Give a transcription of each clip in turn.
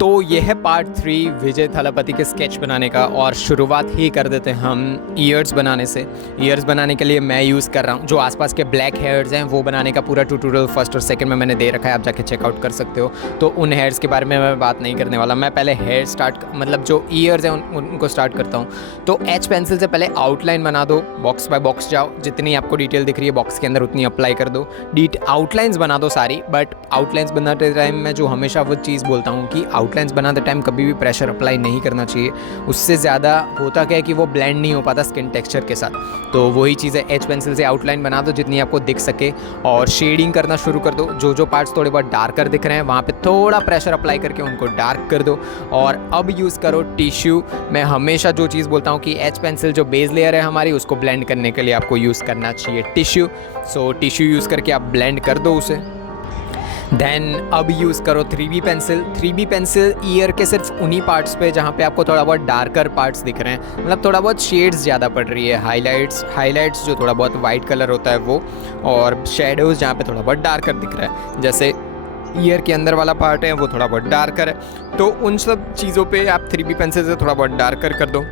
तो ये है पार्ट 3 विजय थलापति के स्केच बनाने का। और शुरुआत ही कर देते हैं हम ईयर्स बनाने से। ईयर्स बनाने के लिए मैं यूज़ कर रहा हूँ जो आसपास के ब्लैक हेयर्स हैं, वो बनाने का पूरा ट्यूटोरियल फर्स्ट और सेकंड में मैंने दे रखा है, आप जाके चेकआउट कर सकते हो। तो उन हेयर्स के बारे में मैं बात नहीं करने वाला। मैं पहले हेयर स्टार्ट मतलब जो ईयर्स हैं उनको स्टार्ट करता हूँ। तो एच पेंसिल से पहले आउटलाइन बना दो, बॉक्स बाय बॉक्स जाओ, जितनी आपको डिटेल दिख रही है बॉक्स के अंदर उतनी अप्लाई कर दो। आउटलाइंस बना दो सारी। बट आउटलाइंस बनाते टाइम मैं जो हमेशा वो चीज़ बोलता हूँ कि आउटलाइंस बनाते टाइम कभी भी प्रेशर अप्लाई नहीं करना चाहिए। उससे ज़्यादा होता क्या है कि वो ब्लेंड नहीं हो पाता स्किन टेक्सचर के साथ। तो वही चीज़ है, एच पेंसिल से आउटलाइन बना दो जितनी आपको दिख सके और शेडिंग करना शुरू कर दो। जो पार्ट्स थोड़े बहुत डार्कर दिख रहे हैं वहाँ पे थोड़ा प्रेशर अप्लाई करके उनको डार्क कर दो। और अब यूज़ करो टिश्यू। मैं हमेशा जो चीज़ बोलता हूँ कि एच पेंसिल जो बेस लेयर है हमारी, उसको ब्लेंड करने के लिए आपको यूज़ करना चाहिए टिश्यू। सो टिश्यू यूज़ करके आप ब्लेंड कर दो उसे। देन अब यूज़ करो 3B pencil. 3B pencil year के सिर्फ उन्हीं पार्ट्स पे जहाँ पे आपको थोड़ा बहुत डार्कर पार्ट्स दिख रहे हैं, मतलब थोड़ा बहुत शेड्स ज़्यादा पड़ रही है। हाइलाइट्स जो थोड़ा बहुत वाइट कलर होता है वो, और शेडोज़ जहाँ पे थोड़ा बहुत डार्कर दिख रहा है, जैसे ईयर के अंदर वाला पार्ट है वो थोड़ा बहुत डार्कर है। तो उन सब चीज़ों पे आप 3B पेंसिल से थोड़ा बहुत डार्कर कर दो।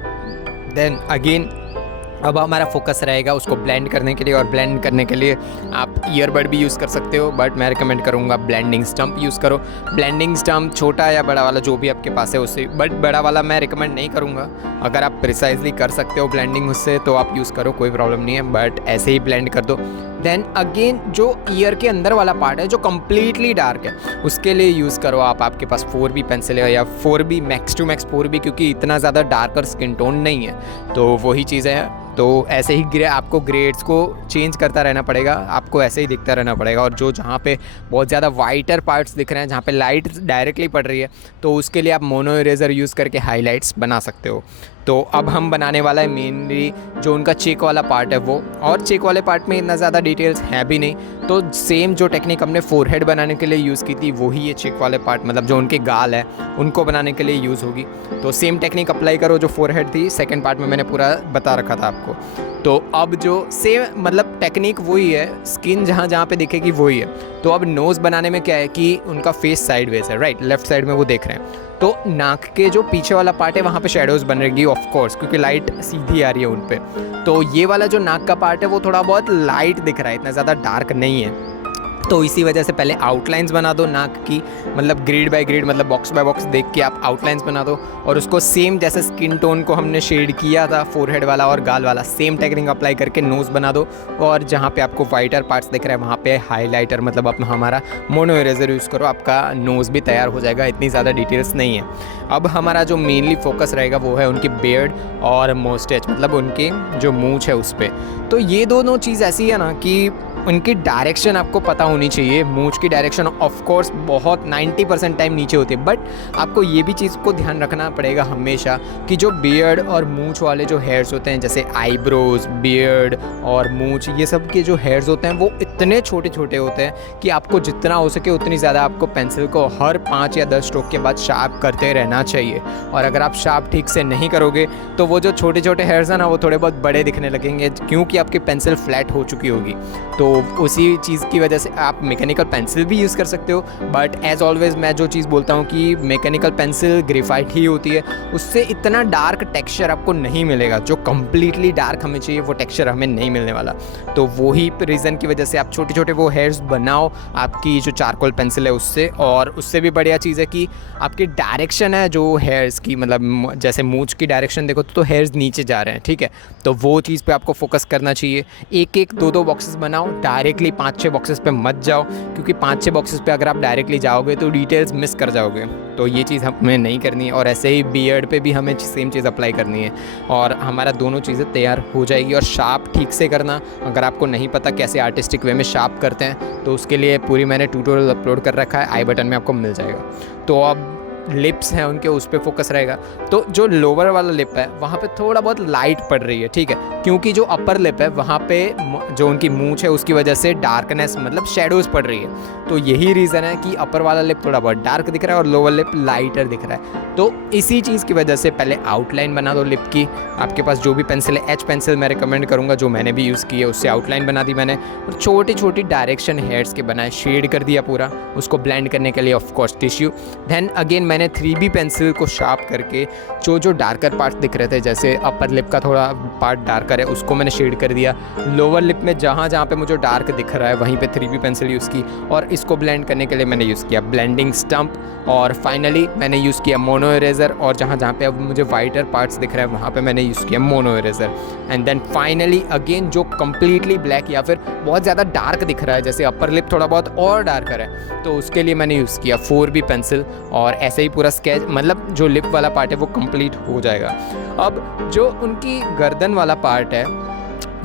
देन अगेन अब हमारा फोकस रहेगा उसको ब्लेंड करने के लिए, और ब्लेंड करने के लिए आप ईयरबड भी यूज़ कर सकते हो, बट मैं रिकमेंड करूँगा ब्लेंडिंग स्टम्प यूज़ करो। ब्लेंडिंग स्टम्प छोटा या बड़ा वाला जो भी आपके पास है उससे, बट बड़ा वाला मैं रिकमेंड नहीं करूँगा। अगर आप प्रिसाइजली कर सकते हो ब्लेंडिंग उससे तो आप यूज़ करो, कोई प्रॉब्लम नहीं है, बट ऐसे ही ब्लेंड कर दो। देन अगेन जो ईयर के अंदर वाला पार्ट है जो कम्प्लीटली डार्क है, उसके लिए यूज़ करो आपके पास 4B पेंसिल है या 4B max to max 4B, क्योंकि इतना ज़्यादा डार्कर स्किन टोन नहीं है। तो वही चीज़ें हैं। तो ऐसे ही आपको ग्रेड्स को चेंज करता रहना पड़ेगा, आपको ऐसे ही दिखता रहना पड़ेगा। और जहाँ पे बहुत ज़्यादा वाइटर पार्ट्स दिख रहे हैं, जहाँ पे लाइट डायरेक्टली पड़ रही है, तो उसके लिए आप मोनो इरेजर यूज़ करके हाइलाइट्स बना सकते हो। तो अब हम बनाने वाला है मेनली जो उनका चेक वाला पार्ट है वो, और चेक वाले पार्ट में इतना ज़्यादा डिटेल्स है भी नहीं। तो सेम जो टेक्निक हमने फोरहेड बनाने के लिए यूज़ की थी वही ये चेक वाले पार्ट, मतलब जो उनके गाल है उनको बनाने के लिए यूज़ होगी। तो सेम टेक्निक अप्लाई करो जो फोरहेड थी, सेकेंड पार्ट में मैंने पूरा बता रखा था आपको। तो अब जो सेम मतलब टेक्निक वही है, स्किन जहाँ जहाँ पे दिखेगी वही है। तो अब नोज़ बनाने में क्या है कि उनका फेस साइडवेज है, राइट, लेफ्ट साइड में वो देख रहे हैं। तो नाक के जो पीछे वाला पार्ट है वहाँ पे शेडोज़ बनेगी ऑफ कोर्स, क्योंकि लाइट सीधी आ रही है उन पे। तो ये वाला जो नाक का पार्ट है वो थोड़ा बहुत लाइट दिख रहा है, इतना ज़्यादा डार्क नहीं है। तो इसी वजह से पहले आउटलाइंस बना दो नाक की, मतलब ग्रिड बाय ग्रिड, मतलब बॉक्स बाय बॉक्स देख के आप आउटलाइंस बना दो। और उसको सेम जैसे स्किन टोन को हमने शेड किया था फोरहेड वाला और गाल वाला, सेम टेक्निक अप्लाई करके नोज़ बना दो। और जहाँ पे आपको वाइटर पार्ट्स दिख रहा है वहाँ पे हाइलाइटर मतलब अपना हमारा मोनो इरेजर यूज़ करो, आपका नोज़ भी तैयार हो जाएगा। इतनी ज़्यादा डिटेल्स नहीं है। अब हमारा जो मेनली फोकस रहेगा वो है उनकी बियर्ड और मोस्टेच, मतलब उनकी जो मूंछ है उस पर। तो ये दोनों चीज़ ऐसी है ना कि उनकी डायरेक्शन आपको पता होनी चाहिए। मूंछ की डायरेक्शन ऑफ कोर्स बहुत 90% टाइम नीचे होती है, बट आपको ये भी चीज़ को ध्यान रखना पड़ेगा हमेशा कि जो बियर्ड और मूंछ वाले जो हेयर्स होते हैं, जैसे आईब्रोज, बियर्ड और मूंछ, ये सब के जो हेयर्स होते हैं वो इतने छोटे छोटे होते हैं कि आपको जितना हो सके उतनी ज़्यादा आपको पेंसिल को हर 5 या 10 स्ट्रोक के बाद शार्प करते रहना चाहिए। और अगर आप शार्प ठीक से नहीं करोगे तो वो जो छोटे छोटे हेयर्स हैं ना वो थोड़े बहुत बड़े दिखने लगेंगे, क्योंकि आपकी पेंसिल फ्लैट हो चुकी होगी। तो उसी चीज़ की वजह से आप मैकेनिकल पेंसिल भी यूज़ कर सकते हो, बट एज़ ऑलवेज़ मैं जो चीज़ बोलता हूँ कि मैकेनिकल पेंसिल ग्रेफाइट ही होती है, उससे इतना डार्क टेक्सचर आपको नहीं मिलेगा। जो कम्प्लीटली डार्क हमें चाहिए वो टेक्सचर हमें नहीं मिलने वाला। तो वही रीज़न की वजह से आप छोटे छोटे वो हेयर्स बनाओ आपकी जो चारकोल पेंसिल है उससे। और उससे भी बढ़िया चीज़ है कि आपकी डायरेक्शन है जो हेयर्स की, मतलब जैसे मूंछ की डायरेक्शन देखो तो हेयर्स नीचे जा रहे हैं, ठीक है। तो वो चीज़ पे आपको फोकस करना चाहिए। एक एक दो दो बॉक्सेस बनाओ, डायरेक्टली 5-6 बॉक्सेस पे मत जाओ, क्योंकि 5-6 बॉक्सेस पे अगर आप डायरेक्टली जाओगे तो डिटेल्स मिस कर जाओगे। तो ये चीज़ हमें नहीं करनी है। और ऐसे ही बियर्ड पे भी हमें सेम चीज़ अप्लाई करनी है, और हमारा दोनों चीज़ें तैयार हो जाएगी। और शार्प ठीक से करना, अगर आपको नहीं पता कैसे आर्टिस्टिक वे में शार्प करते हैं तो उसके लिए पूरी मैंने ट्यूटोरियल अपलोड कर रखा है, आई बटन में आपको मिल जाएगा। तो अब लिप्स हैं उनके, उस पर फोकस रहेगा। तो जो लोअर वाला लिप है वहाँ पे थोड़ा बहुत लाइट पड़ रही है, ठीक है, क्योंकि जो अपर लिप है वहाँ पे जो उनकी मूंछ है उसकी वजह से डार्कनेस मतलब शेडोज़ पड़ रही है। तो यही रीज़न है कि अपर वाला लिप थोड़ा बहुत डार्क दिख रहा है और लोअर लिप लाइटर दिख रहा है। तो इसी चीज़ की वजह से पहले आउटलाइन बना दो लिप की। आपके पास जो भी पेंसिल है, एच पेंसिल मैं रिकमेंड करूँगा, जो मैंने भी यूज़ की है, उससे आउटलाइन बना दी मैंने, और छोटी छोटी डायरेक्शन हेयर्स के बनाए, शेड कर दिया पूरा। उसको ब्लेंड करने के लिए of course tissue. Then again मैंने 3B पेंसिल को शार्प करके जो डार्कर पार्ट दिख रहे थे, जैसे अपर लिप का थोड़ा पार्ट डार्कर है उसको मैंने शेड कर दिया, लोअर लिप में जहाँ पे मुझे डार्क दिख रहा है वहीं पे 3B पेंसिल यूज़ की, और इसको ब्लेंड करने के लिए मैंने यूज़ किया ब्लेंडिंग स्टम्प, और फाइनली मैंने यूज़ किया मोनो इरेज़र, और जहाँ पे अब मुझे वाइटर पार्ट्स दिख रहा है वहाँ पे मैंने यूज़ किया mono eraser. And then finally again जो कम्प्लीटली ब्लैक या फिर बहुत ज़्यादा डार्क दिख रहा है, जैसे अपर लिप थोड़ा बहुत और डार्कर है, तो उसके लिए मैंने यूज़ किया 4B पेंसिल, और ऐसे ही पूरा स्केच मतलब जो लिप वाला पार्ट है वो कंप्लीट हो जाएगा। अब जो उनकी गर्दन वाला पार्ट है,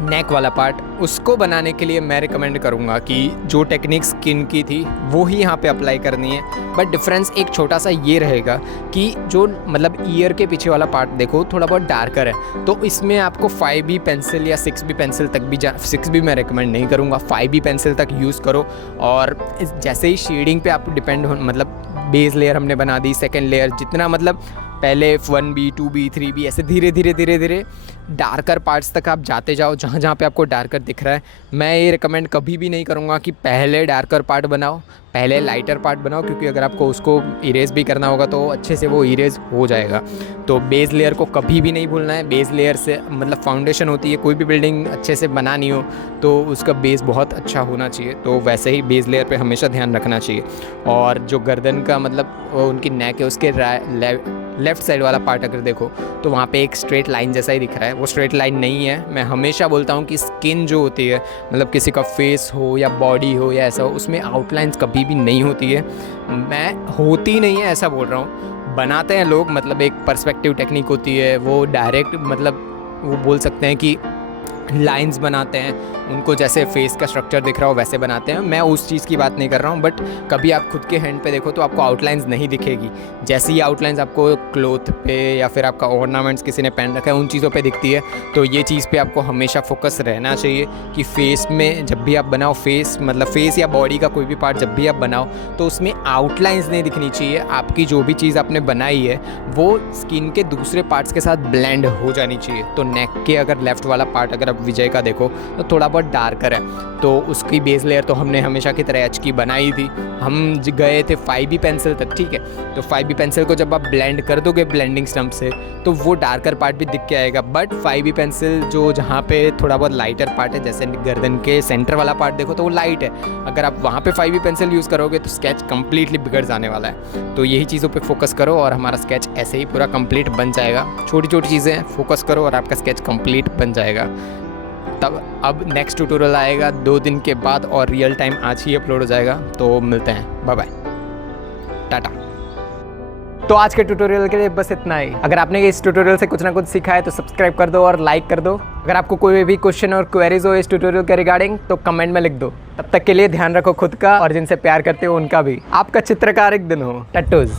नेक वाला पार्ट, उसको बनाने के लिए मैं रिकमेंड करूँगा कि जो टेक्निक स्किन की थी वो ही यहाँ पे अप्लाई करनी है, बट डिफरेंस एक छोटा सा ये रहेगा कि जो मतलब ईयर के पीछे वाला पार्ट देखो थोड़ा बहुत डार्कर है, तो इसमें आपको 5B पेंसिल या 6B पेंसिल तक भी 6B मैं रिकमेंड नहीं करूँगा, 5B पेंसिल तक यूज़ करो। और जैसे ही शेडिंग पे आप डिपेंड हो, मतलब बेस लेयर हमने बना दी, सेकेंड लेयर जितना मतलब पहले 1B 2B 3B ऐसे धीरे धीरे डार्कर पार्ट्स तक आप जाते जाओ, जहाँ पे आपको डार्कर दिख रहा है। मैं ये रिकमेंड कभी भी नहीं करूँगा कि पहले डार्कर पार्ट बनाओ, पहले लाइटर पार्ट बनाओ, क्योंकि अगर आपको उसको इरेज भी करना होगा तो अच्छे से वो इरेज हो जाएगा। तो बेस लेयर को कभी भी नहीं भूलना है। बेस लेयर से मतलब फाउंडेशन होती है, कोई भी बिल्डिंग अच्छे से बनानी हो तो उसका बेस बहुत अच्छा होना चाहिए, तो वैसे ही बेस लेयर पे हमेशा ध्यान रखना चाहिए। और जो गर्दन का मतलब उनकी नेक है उसके लेफ़्ट साइड वाला पार्ट अगर देखो तो वहाँ पे एक स्ट्रेट लाइन जैसा ही दिख रहा है, वो स्ट्रेट लाइन नहीं है। मैं हमेशा बोलता हूँ कि स्किन जो होती है, मतलब किसी का फेस हो या बॉडी हो या ऐसा हो, उसमें आउटलाइंस कभी भी नहीं होती है। मैं होती नहीं है ऐसा बोल रहा हूँ, बनाते हैं लोग, मतलब एक पर्सपेक्टिव टेक्निक होती है, वो डायरेक्ट मतलब वो बोल सकते हैं कि लाइंस बनाते हैं, उनको जैसे फेस का स्ट्रक्चर दिख रहा हो वैसे बनाते हैं। मैं उस चीज़ की बात नहीं कर रहा हूँ, बट कभी आप खुद के हैंड पे देखो तो आपको आउटलाइंस नहीं दिखेगी। जैसे ही आउटलाइंस आपको क्लोथ पे या फिर आपका ऑर्नामेंट्स किसी ने पहन रखा है उन चीज़ों पे दिखती है, तो ये चीज़ पे आपको हमेशा फोकस रहना चाहिए कि फेस में जब भी आप बनाओ, फेस मतलब फेस या बॉडी का कोई भी पार्ट जब भी आप बनाओ तो उसमें आउटलाइंस नहीं दिखनी चाहिए। आपकी जो भी चीज़ आपने बनाई है वो स्किन के दूसरे पार्ट्स के साथ ब्लेंड हो जानी चाहिए। तो नेक के अगर लेफ़्ट वाला पार्ट अगर विजय का देखो तो थोड़ा बहुत डार्कर है, तो उसकी बेस लेयर तो हमने हमेशा की तरह एच की बनाई थी। हम गए थे 5B पेंसिल तक, ठीक है। तो 5B पेंसिल को जब आप ब्लेंड कर दोगे ब्लेंडिंग स्टम्प से तो वो डार्कर पार्ट भी दिख के आएगा। बट 5B पेंसिल जो जहाँ पे थोड़ा बहुत लाइटर पार्ट है, जैसे गर्दन के सेंटर वाला पार्ट देखो तो वो लाइट है, अगर आप वहाँ पे 5B पेंसिल यूज़ करोगे तो स्केच कंप्लीटली बिगड़ जाने वाला है। तो यही चीज़ों पे फोकस करो और हमारा स्केच ऐसे ही पूरा कंप्लीट बन जाएगा। छोटी छोटी चीज़ें फोकस करो और आपका स्केच कंप्लीट बन जाएगा। तब अब नेक्स्ट ट्यूटोरियल आएगा 2 दिन के बाद और रियल टाइम आज ही अपलोड हो जाएगा। तो मिलते हैं, बाय बाय, टाटा। तो आज के ट्यूटोरियल के लिए बस इतना ही। अगर आपने इस ट्यूटोरियल से कुछ ना कुछ सीखा है तो सब्सक्राइब कर दो और लाइक कर दो। अगर आपको कोई भी क्वेश्चन और क्वेरीज हो इस ट्यूटोरियल के रिगार्डिंग तो कमेंट में लिख दो। तब तक के लिए ध्यान रखो खुद का और जिनसे प्यार करते हो उनका भी। आपका चित्रकार एक दिन हो। टट्टूज।